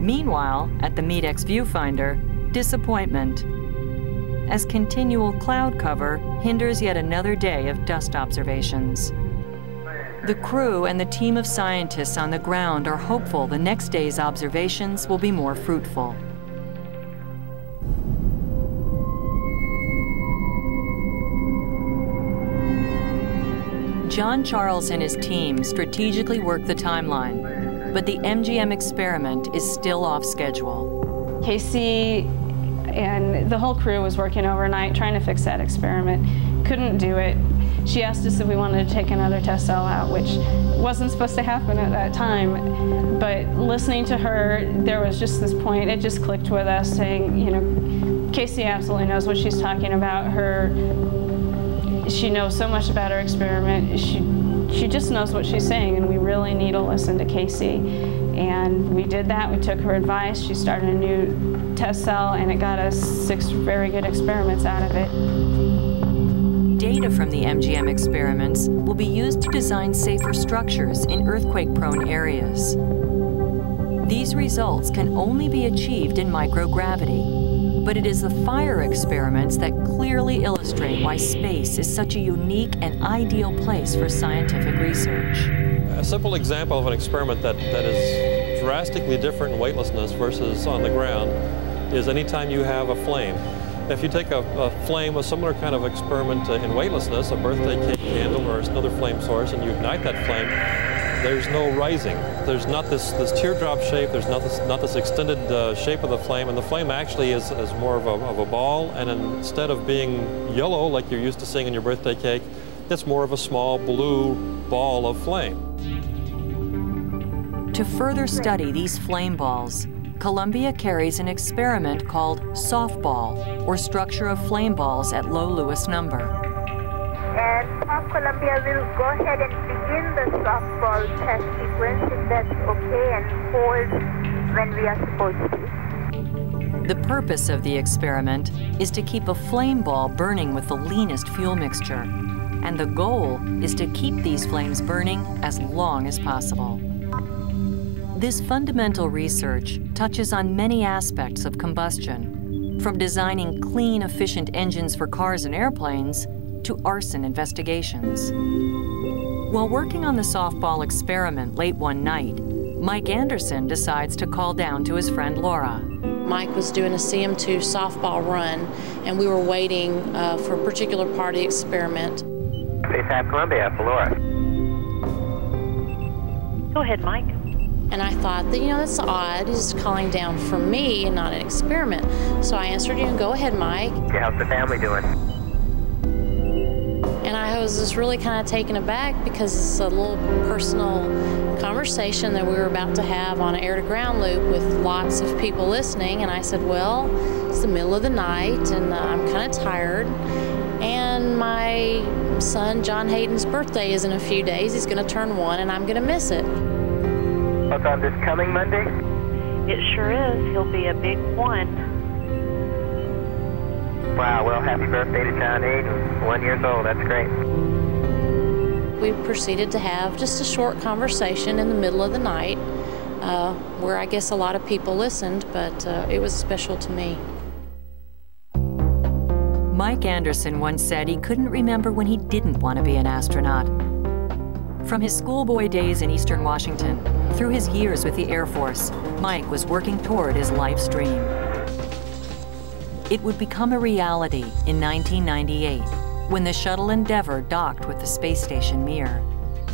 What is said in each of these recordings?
Meanwhile, at the MEDEX viewfinder, disappointment, as continual cloud cover hinders yet another day of dust observations. The crew and the team of scientists on the ground are hopeful the next day's observations will be more fruitful. John Charles and his team strategically work the timeline, but the MGM experiment is still off schedule. Casey and the whole crew was working overnight trying to fix that experiment. Couldn't do it. She asked us if we wanted to take another test cell out, which wasn't supposed to happen at that time. But listening to her, there was just this point, it just clicked with us saying, you know, Casey absolutely knows what she's talking about. She knows so much about her experiment. She just knows what she's saying, and we really need to listen to Casey. And we did that. We took her advice. She started a new test cell, and it got us 6 very good experiments out of it. Data from the MGM experiments will be used to design safer structures in earthquake-prone areas. These results can only be achieved in microgravity, but it is the fire experiments that clearly illustrate why space is such a unique and ideal place for scientific research. A simple example of an experiment that is drastically different in weightlessness versus on the ground is anytime you have a flame. If you take a flame, a similar kind of experiment in weightlessness, a birthday cake candle or another flame source, and you ignite that flame, there's no rising. There's not this teardrop shape, there's not this extended shape of the flame, and the flame actually is more of a ball, and instead of being yellow like you're used to seeing in your birthday cake, it's more of a small blue ball of flame. To further study these flame balls, Columbia carries an experiment called softball, or structure of flame balls at low Lewis number. And South Columbia will go ahead and begin the softball test sequence, if that's okay, and hold when we are supposed to. The purpose of the experiment is to keep a flame ball burning with the leanest fuel mixture, and the goal is to keep these flames burning as long as possible. This fundamental research touches on many aspects of combustion, from designing clean, efficient engines for cars and airplanes to arson investigations. While working on the softball experiment late one night, Mike Anderson decides to call down to his friend Laura. Mike was doing a CM2 softball run, and we were waiting for a particular part of the experiment. South Columbia for Laura. Go ahead, Mike. And I thought that, you know, that's odd. He's calling down for me and not an experiment. So I answered, you know, go ahead, Mike. Yeah, how's the family doing? And I was just really kind of taken aback because it's a little personal conversation that we were about to have on an air-to-ground loop with lots of people listening. And I said, well, it's the middle of the night and I'm kind of tired. And my son, John Hayden's birthday is in a few days. He's going to turn 1 and I'm going to miss it. What's on this coming Monday? It sure is. He'll be a big 1. Wow, well, happy birthday to John Hayden. 1 year old, that's great. We proceeded to have just a short conversation in the middle of the night where I guess a lot of people listened, but it was special to me. Mike Anderson once said he couldn't remember when he didn't want to be an astronaut. From his schoolboy days in Eastern Washington, through his years with the Air Force, Mike was working toward his life's dream. It would become a reality in 1998, when the shuttle Endeavour docked with the space station Mir.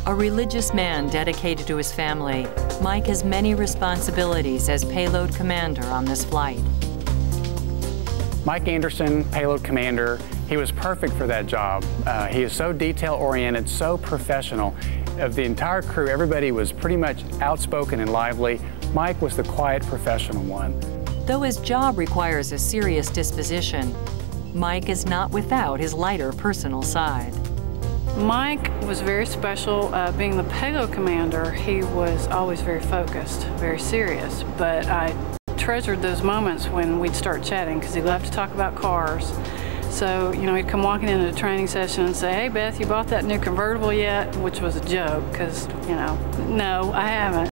A religious man dedicated to his family, Mike has many responsibilities as payload commander on this flight. Mike Anderson, payload commander, he was perfect for that job. He is so detail-oriented, so professional. Of the entire crew, everybody was pretty much outspoken and lively. Mike was the quiet, professional one. Though his job requires a serious disposition, Mike is not without his lighter personal side. Mike was very special. Being the payload commander, he was always very focused, very serious, but I treasured those moments when we'd start chatting because he loved to talk about cars. So, you know, he'd come walking into the training session and say, hey, Beth, you bought that new convertible yet? Which was a joke because, you know, no, I haven't.